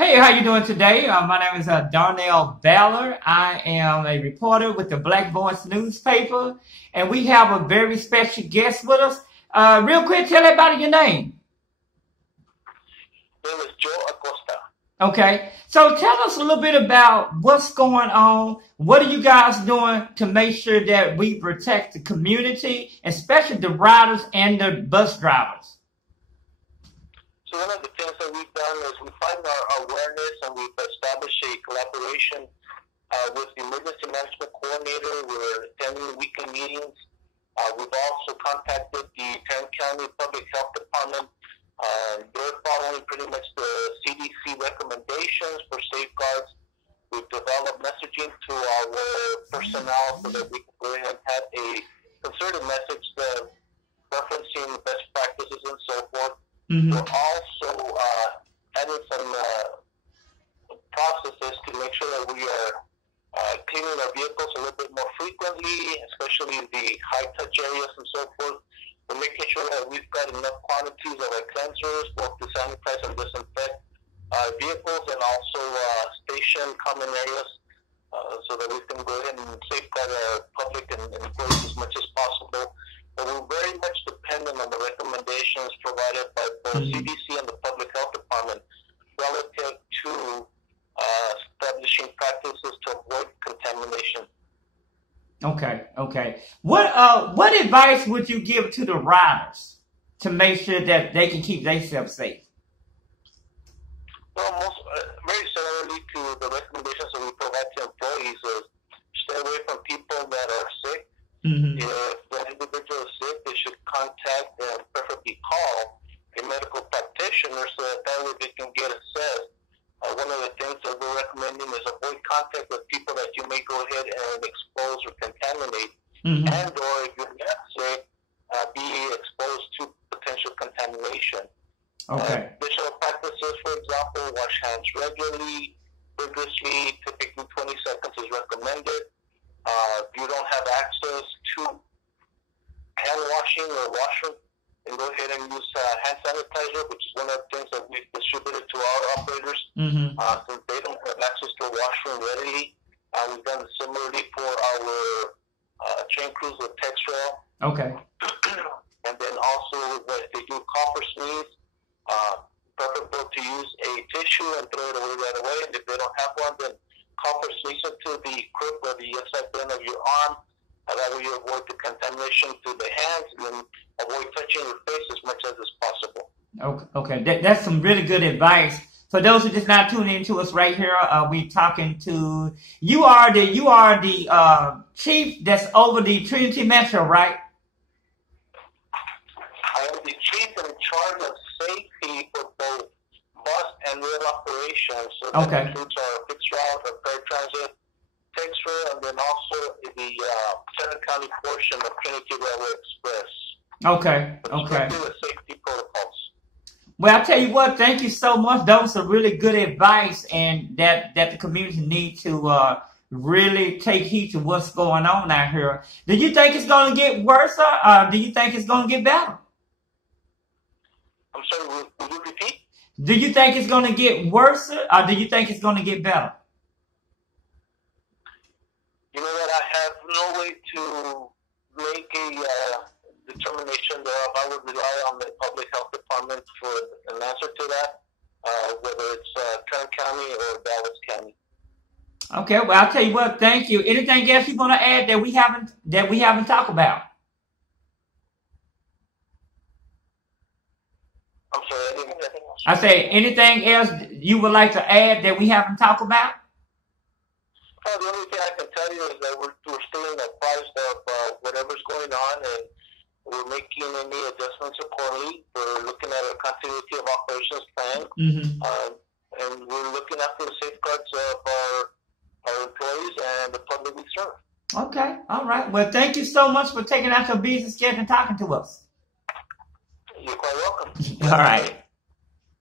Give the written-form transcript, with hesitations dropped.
Hey, how you doing today? My name is Darnell Ballard. I am a reporter with the Black Voice newspaper, and we have a very special guest with us. Real quick, tell everybody your name. My name is Joe Acosta. Okay, so tell us a little bit about what's going on. What are you guys doing to make sure that we protect the community, especially the riders and the bus drivers? So one of the things that we've done is we find our awareness and we've established a collaboration with the emergency management coordinator. We're attending weekly meetings. We've also contacted the Tarrant County Public Health Department. They're following pretty much the CDC recommendations for safeguards. We've developed messaging to our personnel so that we can go ahead and have a concerted message referencing best practices and so forth. Mm-hmm. We're also adding some processes to make sure that we are cleaning our vehicles a little bit more frequently, especially the high-touch areas and so forth. We're making sure that we've got enough quantities of our cleansers, both to sanitize and disinfect vehicles and also station common areas so that we can go ahead and safeguard our public and employees as much as possible. But we're very much dependent on the recommendations provided by both CDC and the Public Health Department relative to establishing practices to avoid contamination. Okay. What advice would you give to the riders to make sure that they can keep themselves safe? Well, very similarly to the recommendations that we provide to employees is stay away from people that are sick. Mm-hmm. If the individual is sick, they should contact and preferably call a medical practitioner so that way they can get assessed. One of the things that we're recommending is avoid contact with people that you may go ahead and expose or contaminate, Mm-hmm. and or if you're not sick, be exposed to potential contamination. Okay. Additional practices, for example, wash hands regularly, vigorously, typically 20 seconds is recommended. If you don't have access to hand washing or washroom, then go ahead and use hand sanitizer, which is one of the things that we've distributed to our operators. Mm-hmm. Since they don't have access to a washroom readily, we've done similarly for our train crews with Texrail. Okay. And then also, if they do cough or sneeze, preferable to use a tissue and throw it away right away. And if they don't have one, then cough or sneeze into the crook or the inside end of your arm. That way you avoid the contamination to the hands and avoid touching your face as much as is possible. Okay. That's some really good advice. For those who just not tuning into us right here, we talking to you. Are the chief that's over the Trinity Metro, right? I am the chief in charge of safety for both bus and rail operations. So that includes our fixed route, our paratransit, Texrail, and then also the Tarrant County portion of Trinity Railway Express. Okay. The safety protocols. Well, I tell you what, thank you so much. That was some really good advice, and that the community needs to really take heed to what's going on out here. Do you think it's going to get worse, or do you think it's going to get better? I'm sorry, will you repeat? Do you think it's going to get worse, or do you think it's going to get better? You know what? I have no way to make a determination thereof. I would rely on the Public Health Department for an answer to that, whether it's Tarrant County or Dallas County. Okay, well, I'll tell you what. Thank you. Anything else you want to add that we haven't talked about? I'm sorry, I didn't hear anything else. I say anything else you would like to add that we haven't talked about? The only thing I can tell you is that we're still apprised of whatever's going on, and we're making any adjustments accordingly. We're looking at a continuity of operations plan, and we're looking after the safeguards of our employees and the public we serve. Okay, all right. Well, thank you so much for taking out your business schedule and talking to us. You're quite welcome. All right.